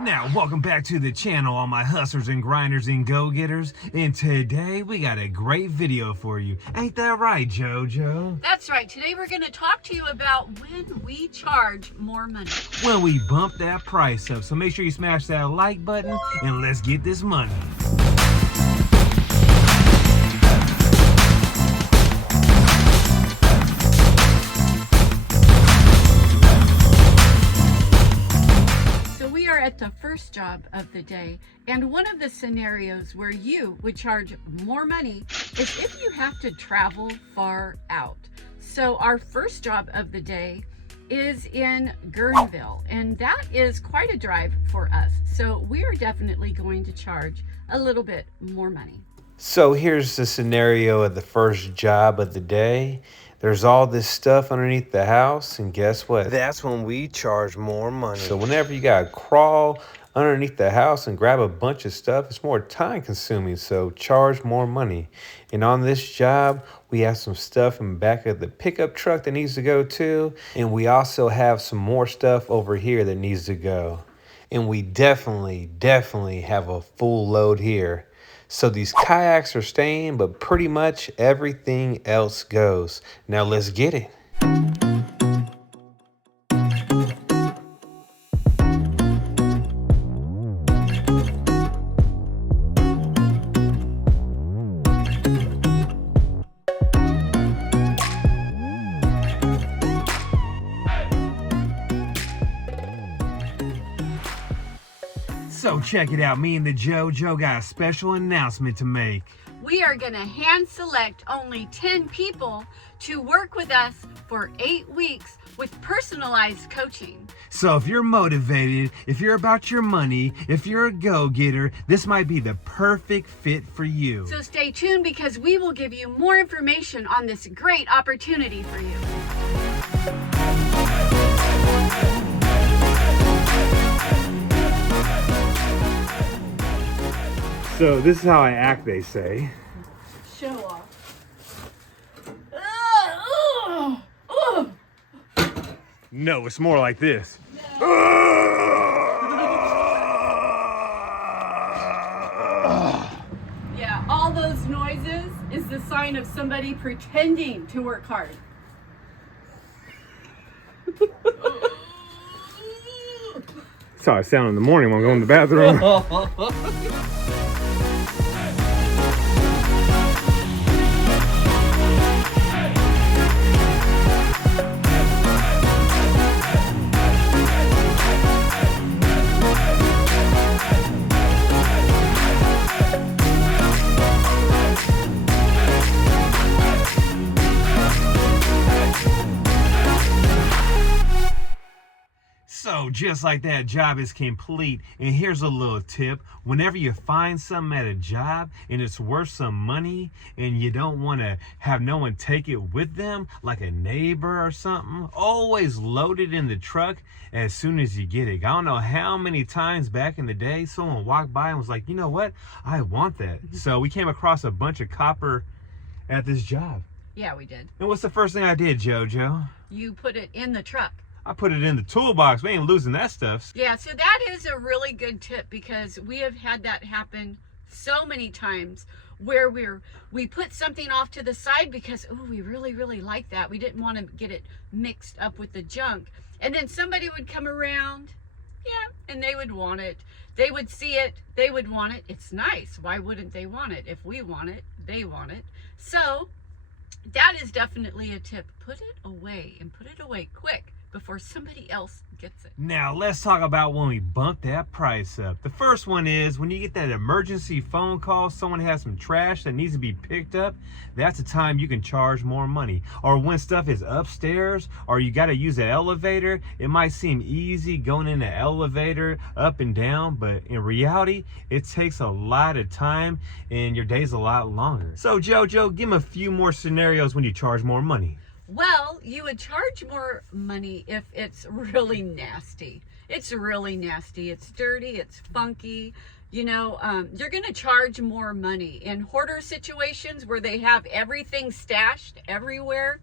Now, welcome back to the channel, all my hustlers and grinders and go-getters. And today, we got a great video for you. Ain't that right, JoJo? That's right. Today, we're going to talk to you about when we charge more money. When we bump that price up. So make sure you smash that like button, and let's get this money. At the first job of the day, and one of the scenarios where you would charge more money is if you have to travel far out. So our first job of the day is in Guerneville, and that is quite a drive for us. So we are definitely going to charge a little bit more money. So here's the scenario of the first job of the day. There's all this stuff underneath the house, and guess what? That's when we charge more money. So whenever you gotta crawl underneath the house and grab a bunch of stuff, it's more time consuming, so charge more money. And on this job, we have some stuff in the back of the pickup truck that needs to go too, and we also have some more stuff over here that needs to go. And we definitely have a full load here. So these kayaks are staying, but pretty much everything else goes. Now let's get it. So check it out, me and the JoJo got a special announcement to make. We are going to hand select only 10 people to work with us for 8 weeks with personalized coaching. So if you're motivated, if you're about your money, if you're a go-getter, this might be the perfect fit for you. So stay tuned because we will give you more information on this great opportunity for you. So this is how I act, they say. Show off. No, it's more like this. No. Yeah, all those noises is the sign of somebody pretending to work hard. That's how I sound in the morning when I'm going to the bathroom. So just like that, job is complete. And here's a little tip. Whenever you find something at a job and it's worth some money and you don't want to have no one take it with them, like a neighbor or something, always load it in the truck as soon as you get it. I don't know how many times back in the day someone walked by and was like, you know what? I want that. So we came across a bunch of copper at this job. Yeah, we did. And what's the first thing I did, JoJo? You put it in the truck. I put it in the toolbox. We ain't losing that stuff. Yeah, so that is a really good tip because we have had that happen so many times where we put something off to the side because, oh, we really like that. We didn't want to get it mixed up with the junk. And then somebody would come around, yeah, and they would want it. They would see it. They would want it. It's nice. Why wouldn't they want it? If we want it, they want it. So that is definitely a tip. Put it away and put it away quick before somebody else gets it. Now let's talk about when we bump that price up. The first one is when you get that emergency phone call, someone has some trash that needs to be picked up. That's the time you can charge more money. Or when stuff is upstairs or you got to use an elevator, it might seem easy going in the elevator up and down, but in reality it takes a lot of time and your day's a lot longer. So JoJo, give me a few more scenarios when you charge more money. Well, you would charge more money if it's really nasty. It's really nasty. It's dirty. It's funky. You know, you're going to charge more money. In hoarder situations where they have everything stashed everywhere,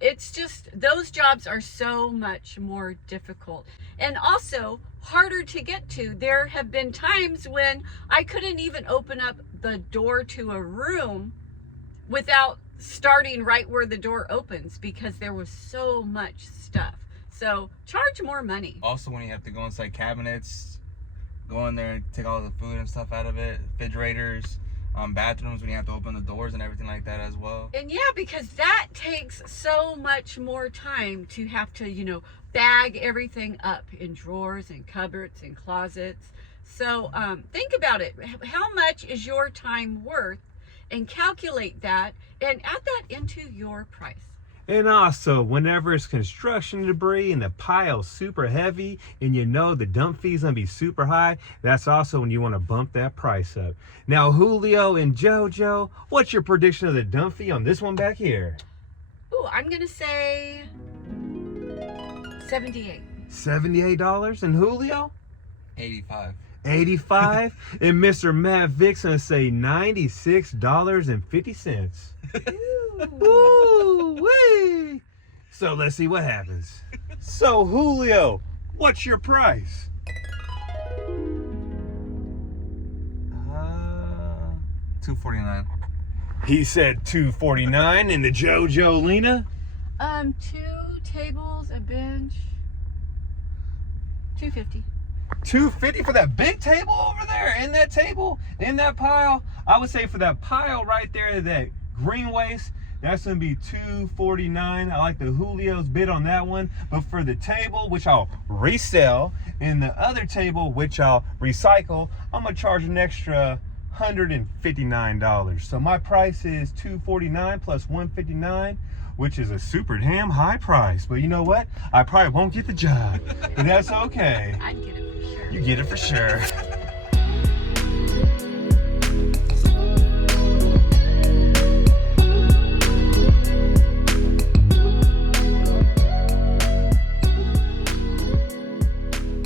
it's just, those jobs are so much more difficult and also harder to get to. There have been times when I couldn't even open up the door to a room without starting right where the door opens because there was so much stuff. So charge more money. Also, when you have to go inside cabinets, go in there and take all the food and stuff out of it, refrigerators, bathrooms, when you have to open the doors and everything like that as well. And yeah, because that takes so much more time to have to, bag everything up in drawers and cupboards and closets. So think about it. How much is your time worth? And calculate that and add that into your price. And also, whenever it's construction debris and the pile's super heavy and the dump fee's gonna be super high, that's also when you want to bump that price up. Now, Julio and JoJo, what's your prediction of the dump fee on this one back here? Ooh, I'm gonna say $78. $78, and Julio? 85. 85, and Mr. Matt Vic's gonna say $96.50. Woo wee! So let's see what happens. So Julio, what's your price? $249. He said $249, and the JoJo Lena? 2 tables, a bench, $250. $250 for that big table over there, in that table, in that pile. I would say for that pile right there, that green waste, that's gonna be $249. I like the Julio's bid on that one. But for the table, which I'll resell, and the other table, which I'll recycle, I'm gonna charge an extra $159. So my price is $249 plus $159, which is a super damn high price. But you know what? I probably won't get the job, but that's okay. I'd get it for sure. You get it for sure.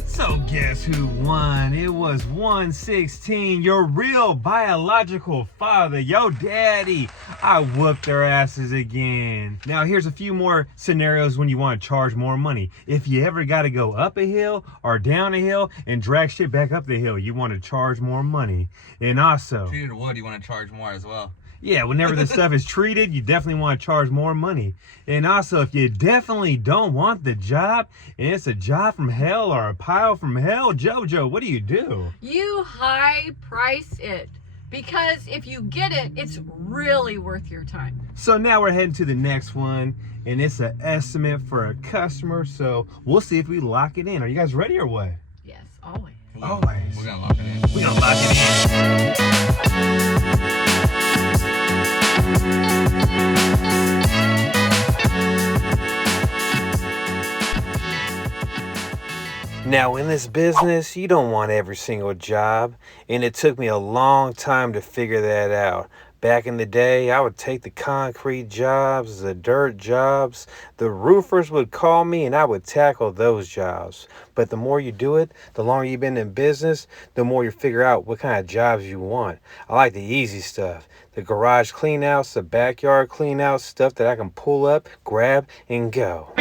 So guess who won? It was 116, your real biological father, your daddy. I whooped their asses again. Now here's a few more scenarios when you want to charge more money. If you ever got to go up a hill or down a hill and drag shit back up the hill, you want to charge more money. And also, Treated wood, you want to charge more as well. yeah, whenever this stuff is treated, you definitely want to charge more money. And also, if you definitely don't want the job, and it's a job from hell or a pile from hell, JoJo, what do? You high price it. Because if you get it, it's really worth your time. So now we're heading to the next one, and it's an estimate for a customer. So we'll see if we lock it in. Are you guys ready or what? Yes, always. Always. We're gonna lock it in. We're gonna lock it in. Now, in this business, you don't want every single job, and it took me a long time to figure that out. Back in the day, I would take the concrete jobs, the dirt jobs, the roofers would call me and I would tackle those jobs. But the more you do it, the longer you've been in business, the more you figure out what kind of jobs you want. I like the easy stuff, the garage clean outs, the backyard clean outs, stuff that I can pull up, grab, and go.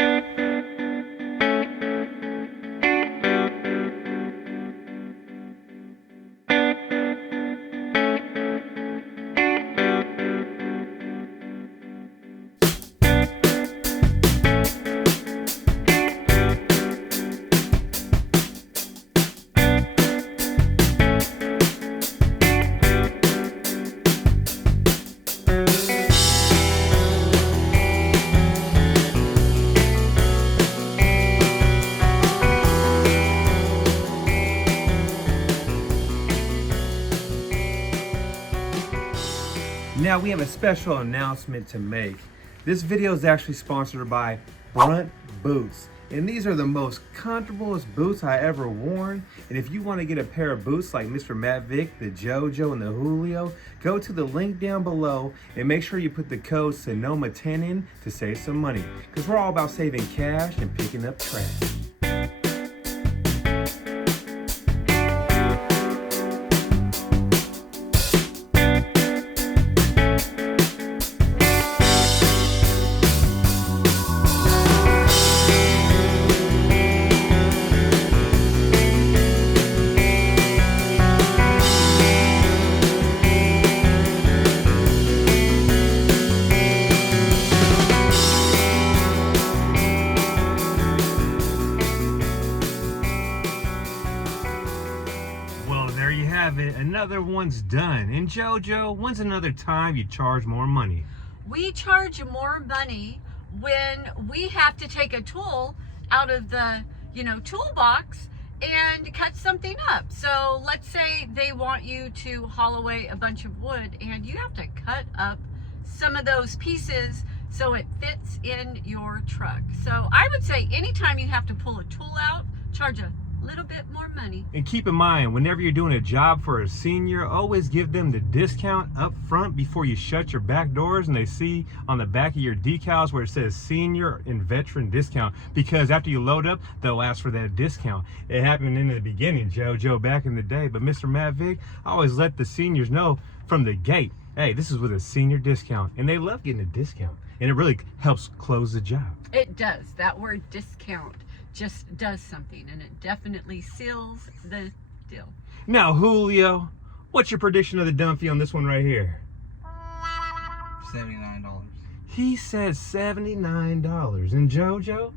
Now we have a special announcement to make. This video is actually sponsored by Brunt Boots. And these are the most comfortablest boots I ever worn. And if you want to get a pair of boots like Mr. Matt Vic, the JoJo, and the Julio, go to the link down below and make sure you put the code SONOMA10 in to save some money. Because we're all about saving cash and picking up trash. it, another one's done. And JoJo, when's another time you charge more money? We charge more money when we have to take a tool out of the, toolbox and cut something up. So let's say they want you to haul away a bunch of wood and you have to cut up some of those pieces so it fits in your truck. So I would say anytime you have to pull a tool out, charge a little bit more money. And keep in mind, whenever you're doing a job for a senior, always give them the discount up front before you shut your back doors and they see on the back of your decals where it says senior and veteran discount, because after you load up, they'll ask for that discount. It happened in the beginning, JoJo, back in the day, but Mr. Matt Vick, I always let the seniors know from the gate, hey, this is with a senior discount, and they love getting a discount, and it really helps close the job. It does. That word discount just does something, and it definitely seals the deal. Now, Julio, what's your prediction of the dump fee on this one right here? $79. He said $79. And JoJo?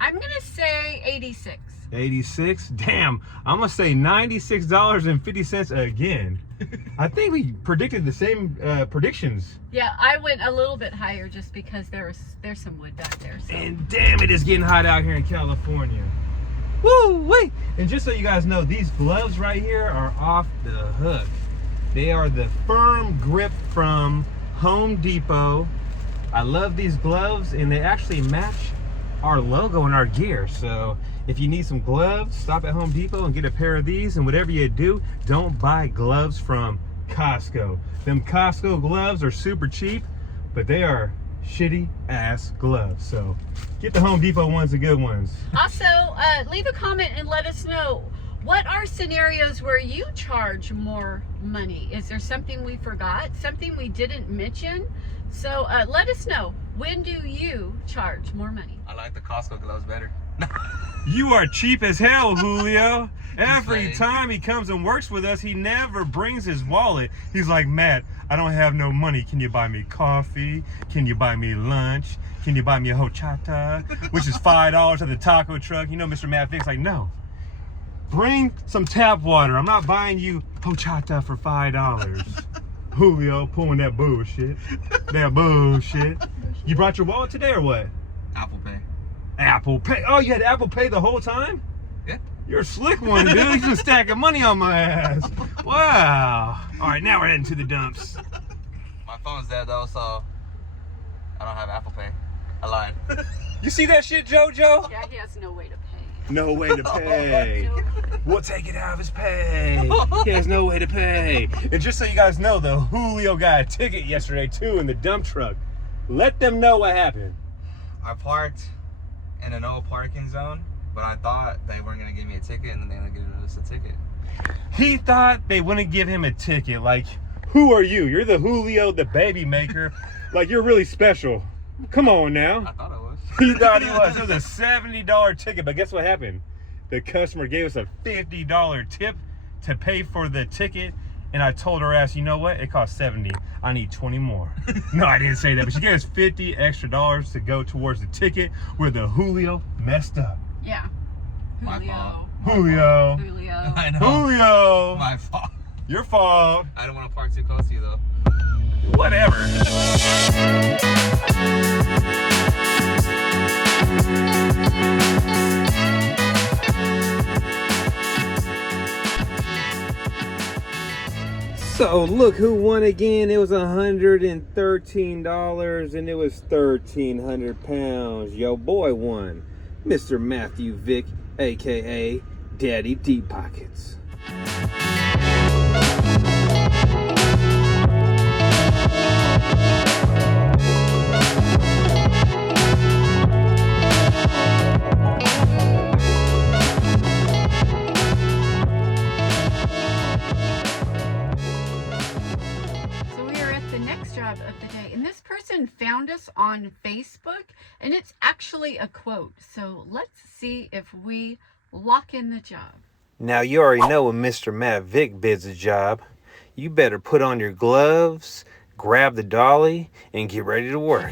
I'm gonna say 86. 86? Damn, I'm gonna say $96.50 again. I think we predicted the same predictions. Yeah, I went a little bit higher just because there's some wood back there. So. And damn, it is getting hot out here in California. Woo, wait! And just so you guys know, these gloves right here are off the hook. They are the firm grip from Home Depot. I love these gloves, and they actually match our logo and our gear. So if you need some gloves, stop at Home Depot and get a pair of these. And whatever you do, don't buy gloves from Costco. Them Costco gloves are super cheap, but they are shitty ass gloves. So get the Home Depot ones, the good ones. Also, leave a comment and let us know, what are scenarios where you charge more money? Is there something we forgot? Something we didn't mention? So let us know, when do you charge more money? I like the Costco gloves better. You are cheap as hell, Julio. Every time he comes and works with us, he never brings his wallet. He's like, Matt, I don't have no money. Can you buy me coffee? Can you buy me lunch? Can you buy me a horchata? Which is $5 at the taco truck. You know, Mr. Matt Vick's like, no. Bring some tap water. I'm not buying you horchata for $5. Julio pulling that bullshit. That bullshit. You brought your wallet today or what? Apple Pay. Apple Pay. Oh, you had Apple Pay the whole time? Yeah. You're a slick one, dude. You've been stacking money on my ass. Wow. All right, now we're heading to the dumps. My phone's dead though, so I don't have Apple Pay. I lied. You see that shit, JoJo? Yeah, he has no way to pay. No way to pay. We'll take it out of his pay. He has no way to pay. And just so you guys know, though, Julio got a ticket yesterday, too, in the dump truck. Let them know what happened. I parked in a no parking zone, but I thought they weren't going to give me a ticket, and then they were going to give us a ticket. He thought they wouldn't give him a ticket. Like, who are you? You're the Julio, the baby maker. Like, you're really special. Come on now. I thought I was. He thought he was. It was a $70 ticket, but guess what happened? The customer gave us a $50 tip to pay for the ticket, and I told her ass, you know what? It cost $70. I need 20 more. No, I didn't say that, but she gave us $50 extra to go towards the ticket where the Julio messed up. Yeah. My fault. Julio. Julio. I know. Julio. My fault. Your fault. I don't want to park too close to you though. Whatever. So look who won again. It was $113 and it was 1,300 pounds. Yo boy won. Mr. Matthew Vick, aka Daddy Deep Pockets. Of the day, and this person found us on Facebook, and it's actually a quote, so let's see if we lock in the job. Now you already know when Mr. Matt Vick bids a job, you better put on your gloves, grab the dolly, and get ready to work.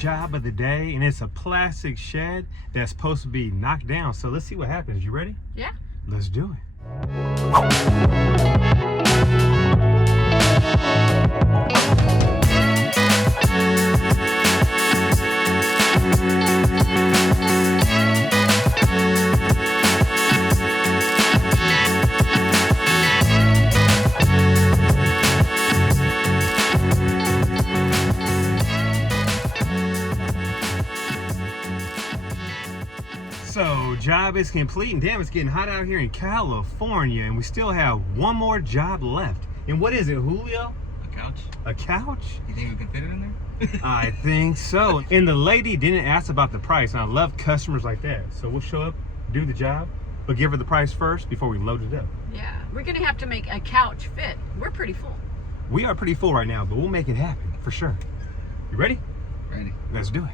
job of the day, and it's a plastic shed that's supposed to be knocked down. So let's see what happens. You ready? Yeah. Let's do it. So, job is complete, and damn, it's getting hot out here in California, and we still have one more job left. And what is it, Julio? A couch. A couch? You think we can fit it in there? I think so. And the lady didn't ask about the price, and I love customers like that. So we'll show up, do the job, but give her the price first before we load it up. Yeah, we're gonna have to make a couch fit. We're pretty full. We are pretty full right now, but we'll make it happen for sure. You ready? Ready. Let's do it.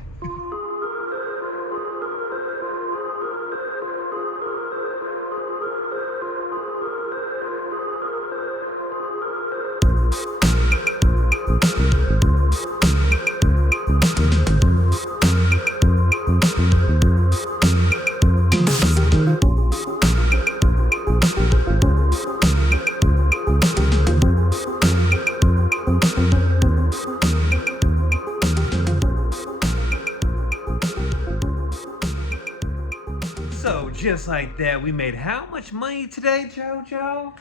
So just like that, we made how much money today, JoJo?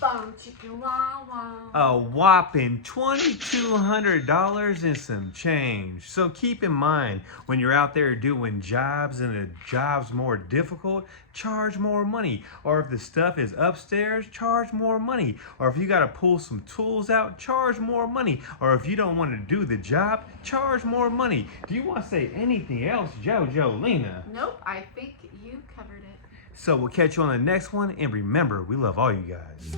Bum chicken wow wow. A whopping $2,200 and some change. So keep in mind, when you're out there doing jobs and the job's more difficult, charge more money. Or if the stuff is upstairs, charge more money. Or if you gotta pull some tools out, charge more money. Or if you don't want to do the job, charge more money. Do you want to say anything else, JoJo Lena? Nope, I think you covered it. So we'll catch you on the next one, and remember, we love all you guys.